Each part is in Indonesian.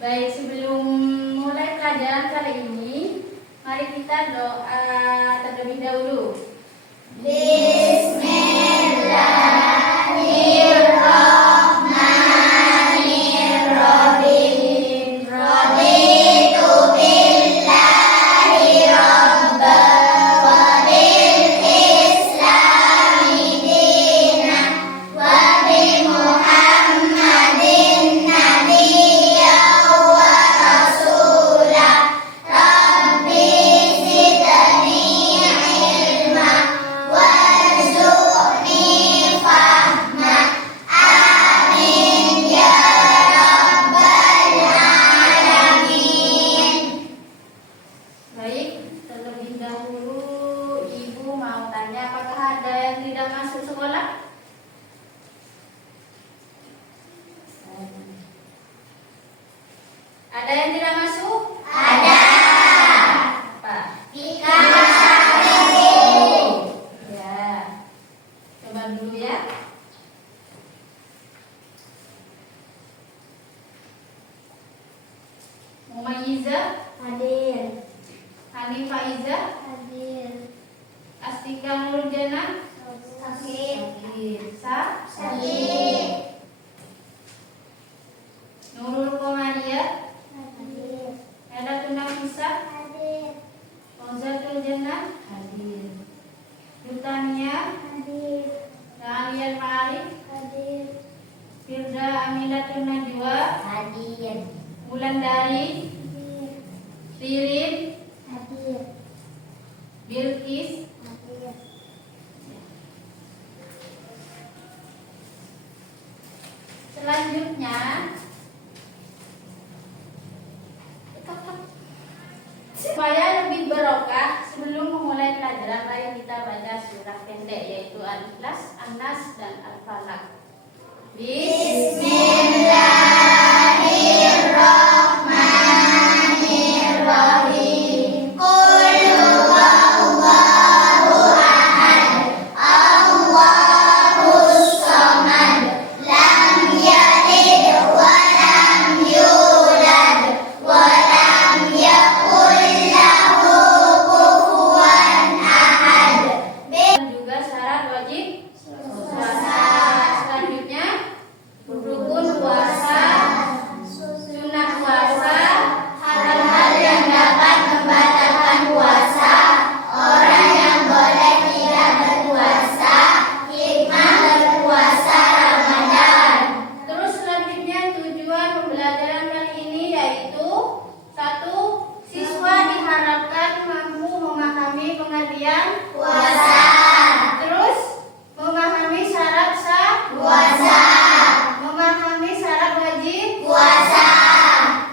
Baik, sebelum mulai pelajaran kali ini, mari kita doa terlebih dahulu. Bismillahirrahmanirrahim. Raditu billahi rabban wa bil islami dinan wa bi Muhammadin nabiyyan wa rasulah. Rabbi zidni ilma warzuqni fahma. Amin ya rabbal alamin. Baik, terlebih dahulu Ibu mau tanya apakah ada yang tidak masuk sekolah? Ada yang tidak masuk? Ada. Apa? Tika Ya, coba dulu ya. Mumayyiza, hadir. Hanifah Iza, Hadir. Astika Nurjana, Sakit. Sakit, Nurul Komaria, Hadir. Edatun Nafisa, Hadir. Ozatul Jannah, hadir. Yutania, Hadir. Alian Ma'arif, Hadir. Firda Aminatun Najwa, Hadir. Wulandari, Ririn, Hadir. Bilqis. Hadir. Selanjutnya supaya lebih barokah, sebelum memulai pelajaran mari kita baca surah pendek yaitu Al-Ikhlas, An-Nas dan Al-Falaq. Bismillahirrahmanirrahim. Qul huwallahu ahad. Allahus samad. Lam yalid wa lam yulad wa lam yakul lahu kufuwan ahad. Dan juga syarat wajib puasa. Selanjutnya rukun puasa, sunnah puasa, Hal-hal yang dapat membatalkan puasa, orang yang boleh tidak berpuasa, hikmah berpuasa Ramadan. Terus selanjutnya tujuan pembelajaran kali ini yaitu 1. Siswa diharapkan mampu memahami pengertian Puasa. terus memahami syarat sah, Puasa. memahami syarat wajib, Puasa.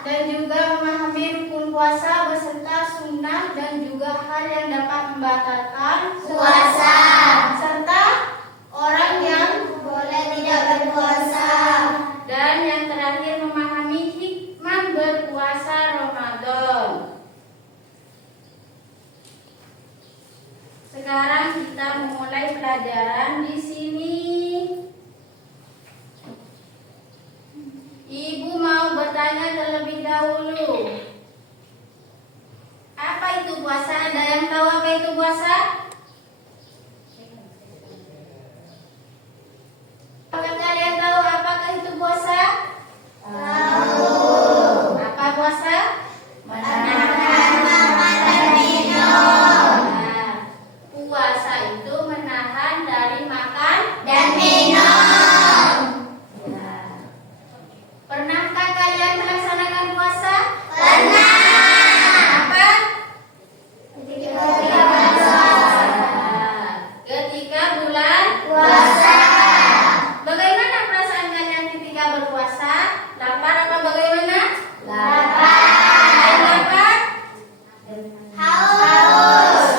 dan juga memahami rukun puasa beserta sunnah dan juga hal yang dapat membatalkan Puasa. serta orang yang Boleh tidak berpuasa. dan yang terakhir memahami hikmah berpuasa Ramadan. Sekarang kita memulai pelajaran di sini. Ibu mau bertanya terlebih dahulu. Apa itu puasa? Ada yang tahu apa itu puasa? Apakah kalian tahu apakah itu puasa? Apa puasa? Menahan makan dan minum. Nah, puasa itu menahan dari makan. Dan minum. Ya. Pernahkah kalian melaksanakan puasa? Pernah. Apa? Ketika puasa. Nah, ketika bulan Puasa. Bagaimana perasaan kalian ketika berpuasa? Lapar apa bagaimana? Lapar. Selain lapar? Haus.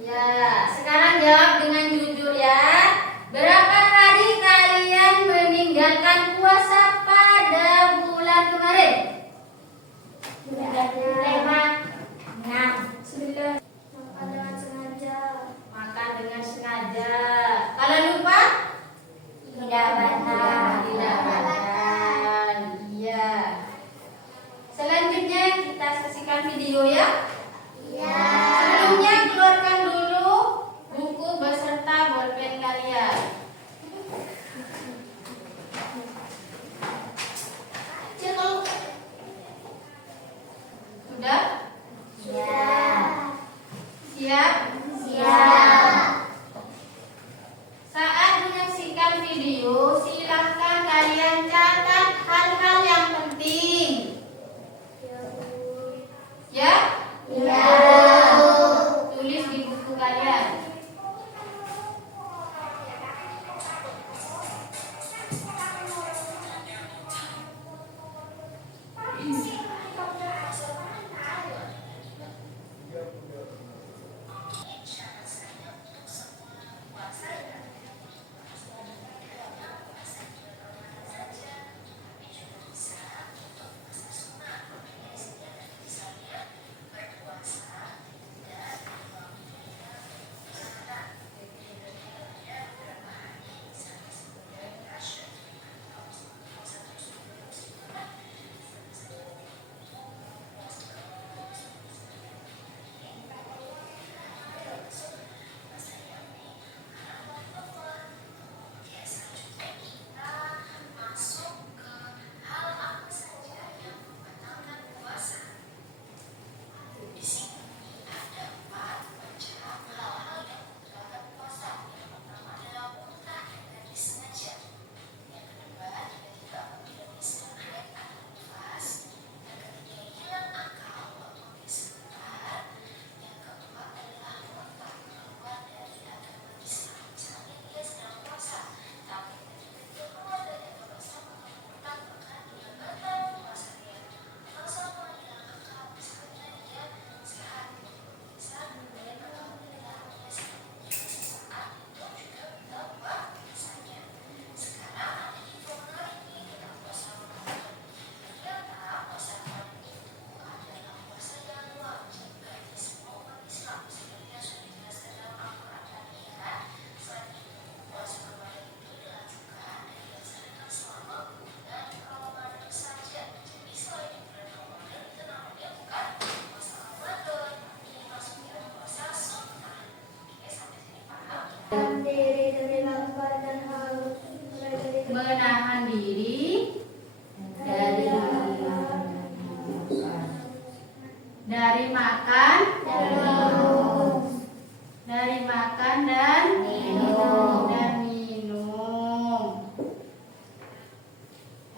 Ya, sekarang jawab dengan jujur ya. Berapa hari kalian meninggalkan puasa pada bulan kemarin? 5. 6. 9. Makan dengan sengaja. Makan dengan sengaja. Kalau lupa? Tidak batal. Tidak batal.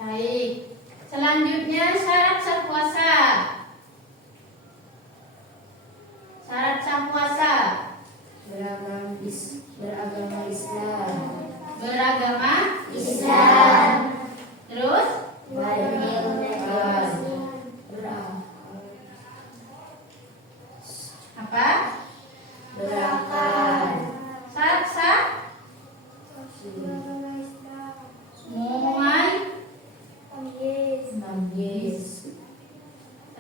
Baik. Selanjutnya syarat sah puasa. Syarat sah puasa. Beragama Islam. Beragama Islam. terus apa? Berakal. Syarat sah memulai.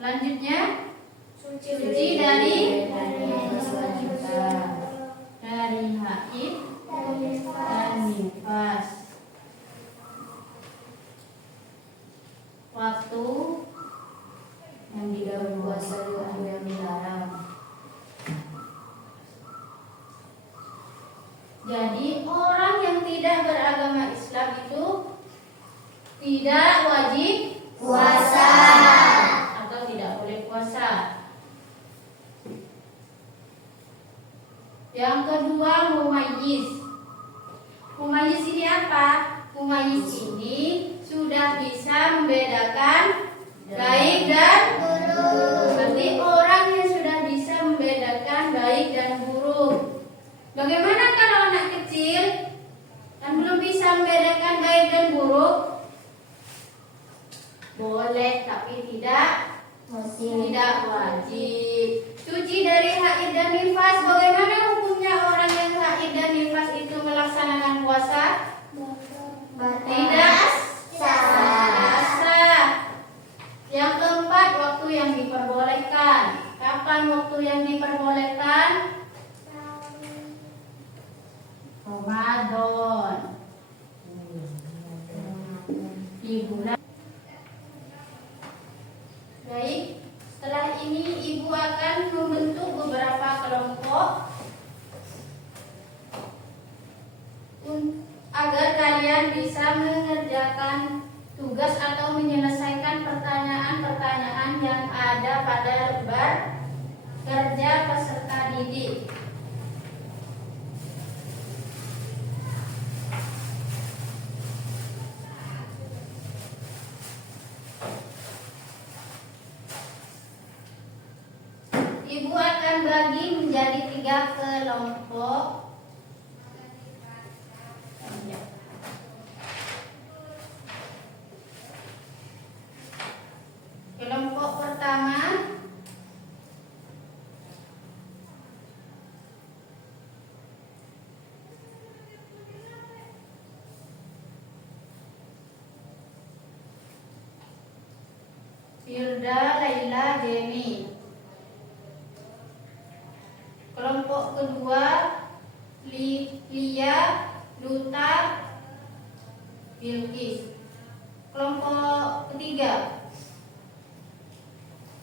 Selanjutnya suci dari haid dan nifas. Waktu yang Tidak berpuasa di waktu yang dilarang. Jadi orang yang tidak beragama Islam itu tidak wajib Puasa. atau tidak boleh puasa. Yang kedua, mumayyiz. Mumayyiz ini apa? Mumayyiz ini sudah bisa membedakan baik dan buruk. Berarti orang yang sudah bisa membedakan baik dan buruk. Bagaimana kalau anak kecil dan belum bisa membedakan baik dan buruk? Boleh, tapi tidak wajib. Suci dari haid dan nifas. Bagaimana hukumnya orang yang haid dan nifas itu melaksanakan puasa? Tidak sah. Yang keempat, waktu yang diperbolehkan. Kapan waktu yang diperbolehkan? Ramadan. Di bulan. Baik, setelah ini ibu akan membentuk beberapa kelompok agar kalian bisa mengerjakan tugas atau menyelesaikan pertanyaan-pertanyaan yang ada pada lembar kerja peserta didik. Ibu akan bagi menjadi 3 kelompok. Kelompok pertama Firda, Laila, Demi. Kelompok kedua Lia, Duta, Bilqis. Kelompok ketiga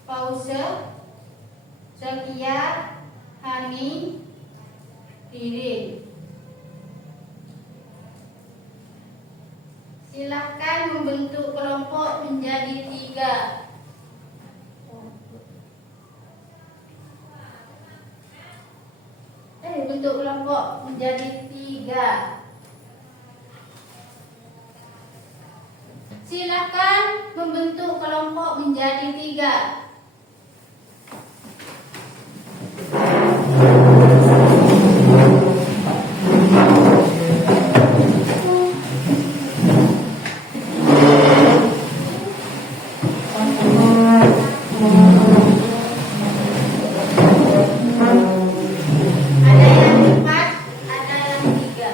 Fauze, Zakia, Hani, Ririn. Silahkan membentuk kelompok menjadi 3. Bentuk kelompok menjadi 3. Silakan membentuk kelompok menjadi 3. Ada yang 4, ada yang 3.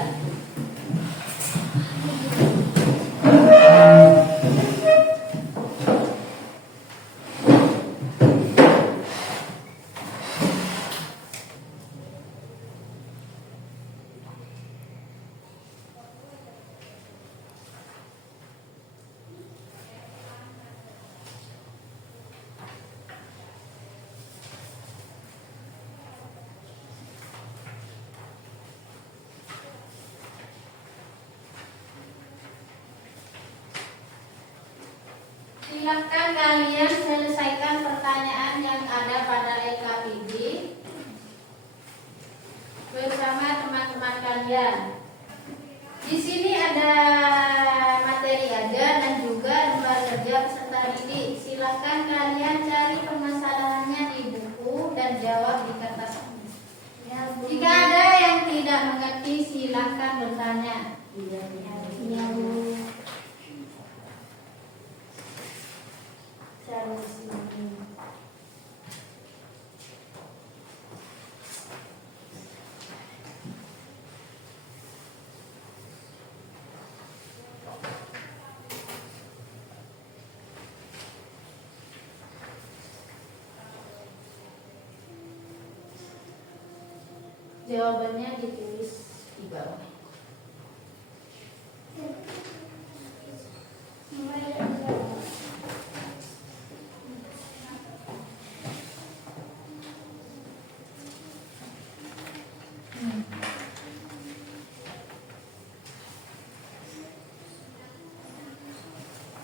Silakan kalian selesaikan pertanyaan yang ada pada EKPD bersama teman-teman kalian. Di sini ada materi ajar dan juga Silakan kalian cari permasalahannya di buku dan jawab di kertas ini. Jika ada yang tidak mengerti, silakan bertanya. Iya, Bu. Cari di sini. Jawabannya ditulis di bawah.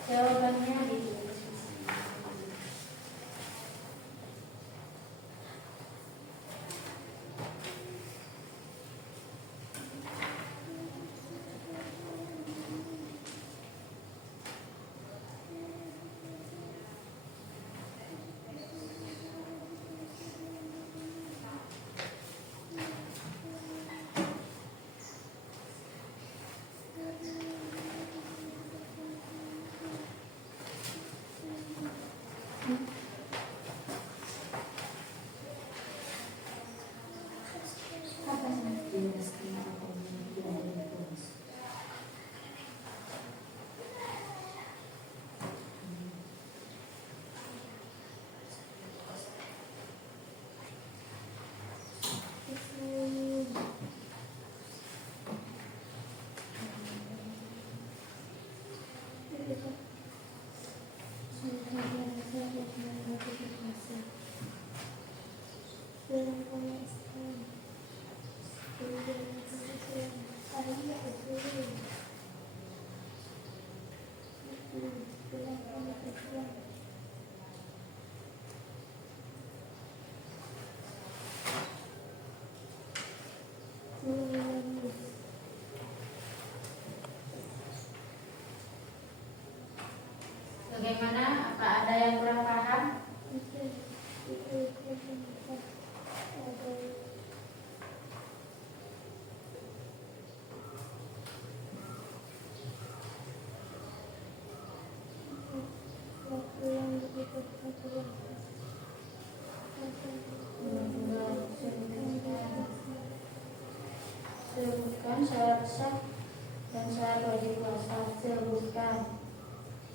Jawabannya ditulis di sini. Bagaimana? Apa ada yang kurang paham? Sebutkan syarat sah dan syarat wajib puasa. Sebutkan.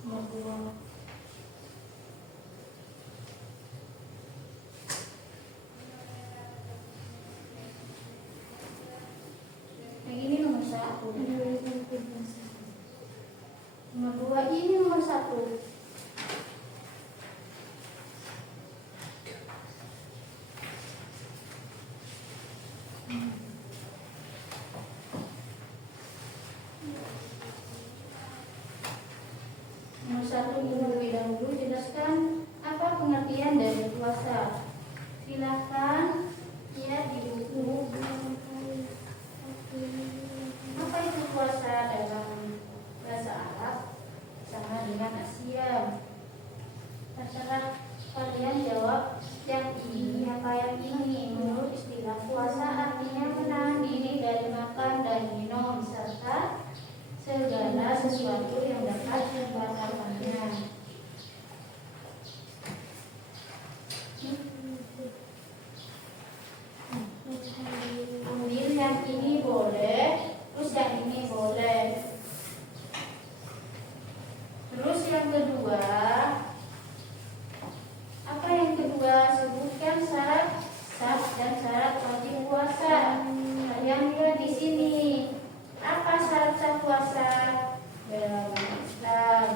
Nomor 2. Yang ini nomor 1. Nomor 2 ini nomor 1. Nomor 1 ini terlebih dahulu jelaskan apa pengertian dari puasa. Silakan lihat di buku. Apa itu puasa dalam bahasa Arab? Sama dengan asyam. Terserah kalian jawab yang ini apa yang ini. Menurut istilah puasa artinya menahan diri dari makan dan minum serta segala sesuatu yang dapat membatalkannya. Ambil yang ini boleh, terus yang ini boleh. Terus yang kedua, apa yang kedua? Sebutkan syarat sah dan syarat wajib puasa. Kalian lihat di sini. Apa syarat sah puasa dalam Islam?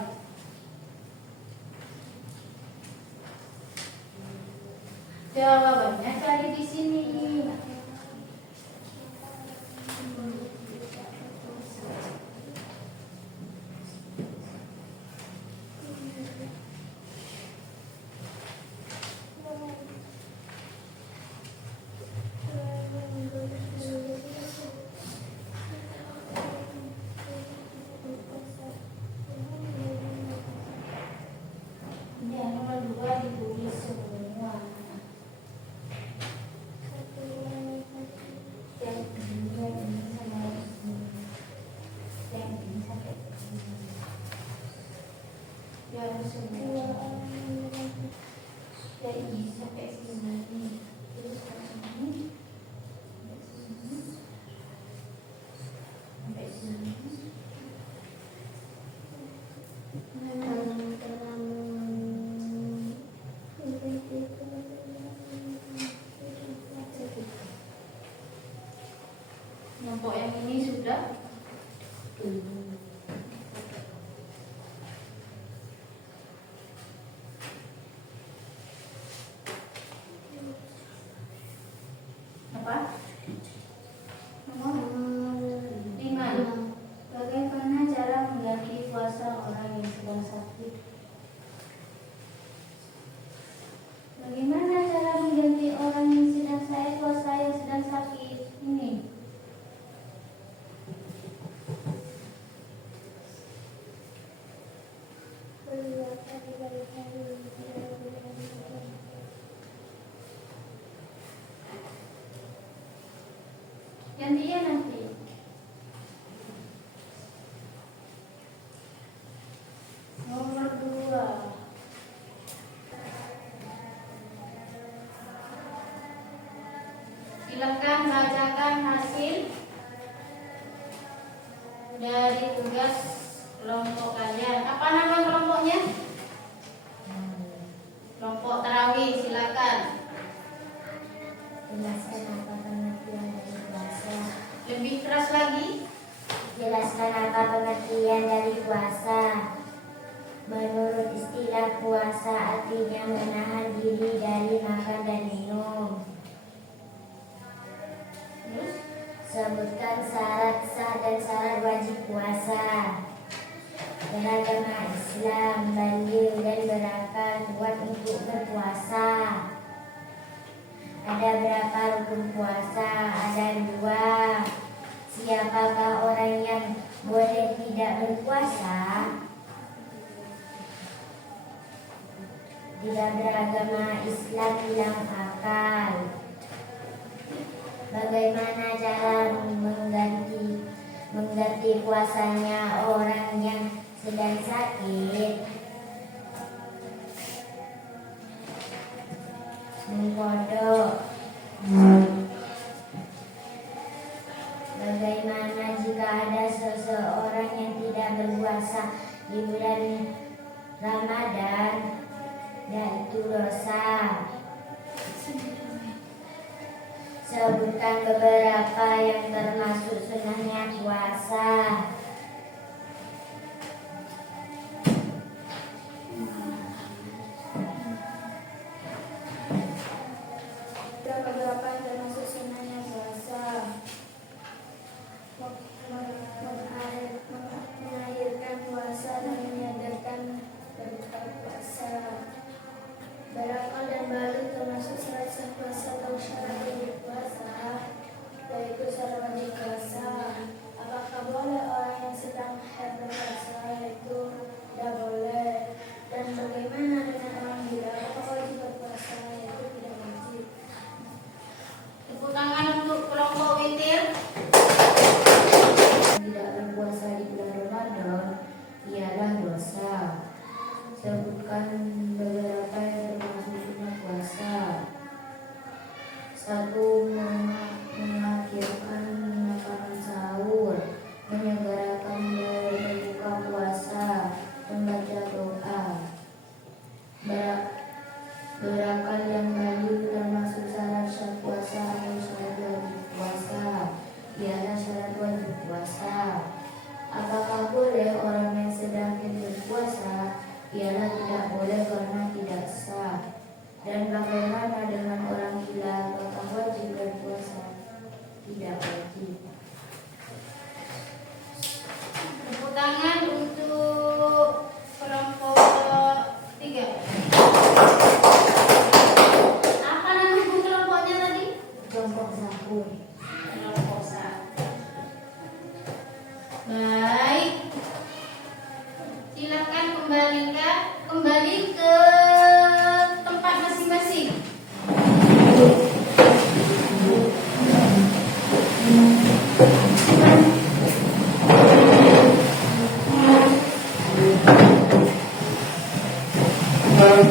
Jawabannya cari di sini. Ya, nomor Juara semua. Jadi sampai sini. Terus sini. Sampai sini. Kelompok yang ini sudah apa? Nomor 5. Bagaimana cara mengganti puasa orang yang sedang sakit? Bagaimana cara mengganti orang yang sedang sakit puasa yang sedang sakit ini? Gantian nanti. Nomor 2. Silakan bacakan hasil dari tugas kelompok kalian. Apa nama kelompoknya? Kelompok tarawih, silakan. Jelaskan apa pengertian dari puasa. Lebih keras lagi. Jelaskan apa pengertian dari puasa. Menurut istilah puasa artinya menahan diri dari makan dan minum. Terus Sebutkan syarat sah dan syarat wajib puasa. Beragama Islam, baligh dan berakal kuat untuk berpuasa. Ada berapa rukun puasa? Ada 2. Siapakah orang yang boleh tidak berpuasa? Tidak beragama Islam hilang akal. Bagaimana cara mengganti puasanya orang yang sedang sakit? Mengkodok. Bagaimana jika ada seseorang yang tidak berpuasa di bulan Ramadan? Yaitu dosa. Sebutkan beberapa yang termasuk sunnahnya puasa. beberapa yang termasuk sunnahnya puasa. Mengakhirkan puasa dan menyadarkan berbuka puasa. Berakal dan balik termasuk syarat sah puasa atau syarat wajib puasa, yaitu syarat wajib puasa. Apakah boleh orang yang sedang haid berpuasa? Yaitu tidak boleh. Dan bagaimana dengan orang gila? Apakah wajib berpuasa? Yaitu tidak wajib. Tepuk tangan untuk kelompok witir. Tidak berpuasa di bulan Ramadan ialah dosa. Sebutkan beberapa yang termasuk sunnah puasa. 1. Mengakhirkan makanan sahur, menyegerakan berbuka puasa, membaca doa. Berakal yang baligh termasuk syarat sah puasa atau syarat wajib puasa. Ialah syarat wajib puasa. Apakah boleh orang yang sedang berpuasa? Ialah tidak boleh karena tidak sah. Dan bagaimana dengan orang gila? Apakah wajib berpuasa? Tidak wajib. Tepuk tangan untuk kelompok 3. Apa nama kelompoknya tadi? Kelompok sahur. Kelompok sahur. Baik. Silakan kembali ke tempat masing-masing. Sudah?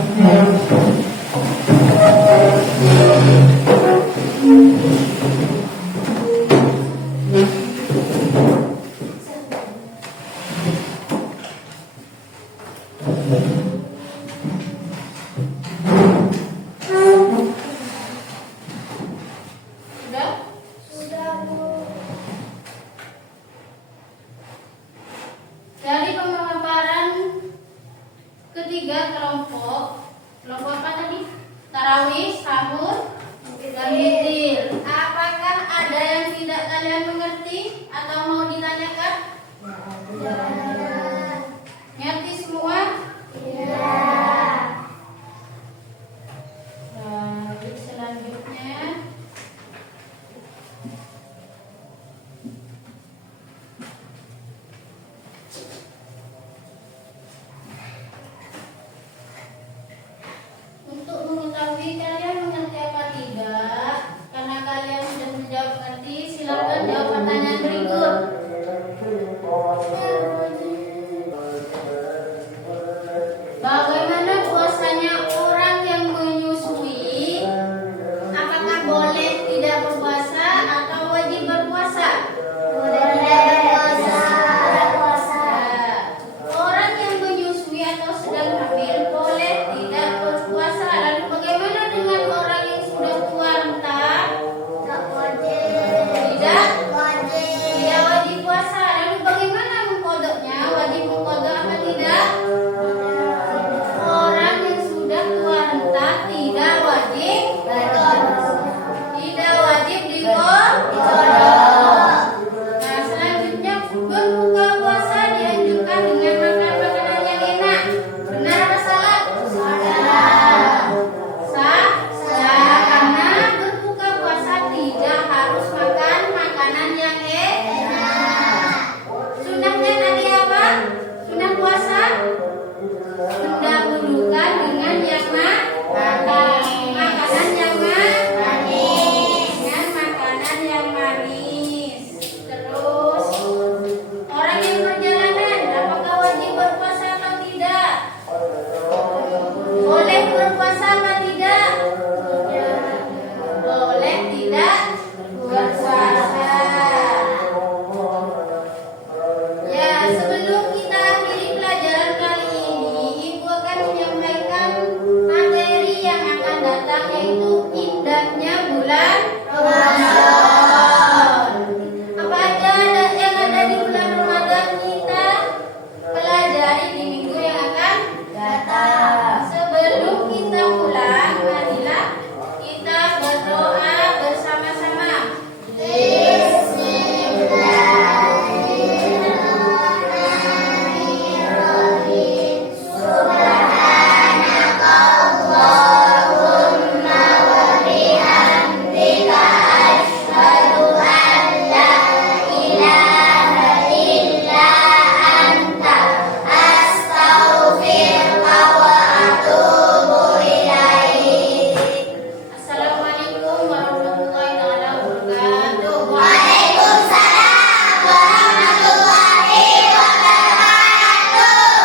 Sudah, Bu. Dari pemaparan ketiga kelompok apa tadi? Tarawih, sahur, dan witir. Apakah ada yang tidak kalian mengerti atau mau ditanyakan? Ngerti semua? Baik, selanjutnya untuk mengetahui kalian mengerti apa tidak, karena kalian sudah menjawab mengerti, silakan jawab pertanyaan berikut. Bagaimana puasanya orang yang menyusui? Apakah boleh tidak berpuasa atau wajib berpuasa? Orang yang menyusui atau sedang hamil boleh tidak berpuasa. Lalu bagaimana dengan orang yang sudah tua renta? Tidak wajib puasa. Lalu bagaimana mengkodoknya? Wajib mengkodok apa tidak? Orang yang sudah tua renta tidak wajib dikodok. Nah, selanjutnya berbuka puasa dianjurkan dengan makan makanan yang enak. Benar apa salah? Sah. Karena berbuka puasa tidak harus makan makanan yang enak. Sunnahnya tadi apa? Sunnah puasa mendahulukan dengan yang makanan yang manis. Terus orang yang perjalanan apakah wajib berpuasa atau tidak? Boleh berpuasa apa tidak? Boleh tidak berpuasa. Ya, sebelum kita akhiri pelajaran kali ini, Ibu akan menyampaikan materi yang akan datang, yaitu indahnya bulan Ramadan. Apa aja yang ada di bulan Ramadan kita pelajari di minggu yang akan datang. Sebelum kita pulang, marilah kita berdoa bersama-sama. Assalamualaikum warahmatullahi taala wabarakatuh. Waalaikumsalam warahmatullahi wabarakatuh.